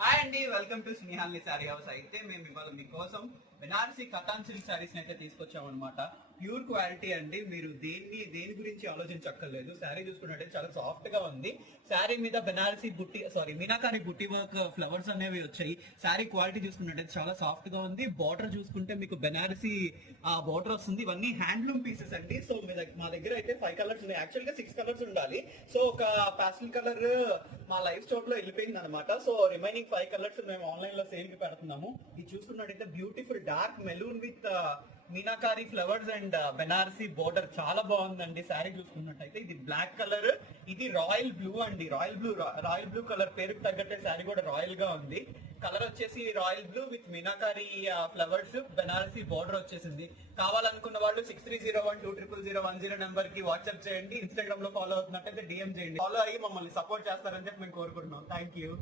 Hi అండి, welcome to స్నేహాల్ని sari house. అయితే మేము ఇవాళ మీకోసం బెనారసి కటాన్ సిల్క్ శారీస్ అయితే తీసుకొచ్చాం అనమాట. ప్యూర్ క్వాలిటీ అండి. మీరు దేని గురించి ఆలోచించక్కర్లేదు. శారీ చూసుకున్నట్టే చాలా సాఫ్ట్ గా ఉంది. శారీ మీద బెనారసి మీనాకారి బుట్టి వర్క్ ఫ్లవర్స్ అనేవి వచ్చాయి. శారీ క్వాలిటీ చూసుకున్నట్టే చాలా సాఫ్ట్ గా ఉంది. బార్డర్ చూసుకుంటే మీకు బెనారసి బార్డర్ వస్తుంది. ఇవన్నీ హ్యాండ్లూమ్ పీసెస్ అండి. సో మా దగ్గర అయితే 5 కలర్స్ ఉన్నాయి. యాక్చువల్ గా 6 కలర్స్ ఉండాలి. సో ఒక పాస్టల్ కలర్ మా లైఫ్ స్టోర్ లో వెళ్ళిపోయింది అనమాట. సో రిమైనింగ్ 5 కలర్స్ మేము ఆన్లైన్ లో సేల్ కి పెడుతున్నాము. ఇది చూసుకున్నట్టయితే beautiful dark melon with meenakari flowers and Banarasi border చాలా బాగుందండి. శారీ చూసుకున్నట్టయితే ఇది బ్లాక్ కలర్, ఇది రాయల్ బ్లూ అండి. రాయల్ బ్లూ కలర్ పేరుకు తగ్గట్టే శారీ కూడా రాయల్ గా ఉంది. కలర్ వచ్చేసి royal blue with meenakari flowers, Banarasi border వచ్చేసింది. కావాలనుకున్న వాళ్ళు 6301200010 నెంబర్ కి వాట్సాప్ చేయండి. ఇన్స్టాగ్రామ్ లో ఫాలో అవుతున్నట్టయితే డిఎం చేయండి. ఫాలో అయ్యి మమ్మల్ని సపోర్ట్ చేస్తారని చెప్పి మేము కోరుకుంటున్నాం. Thank you.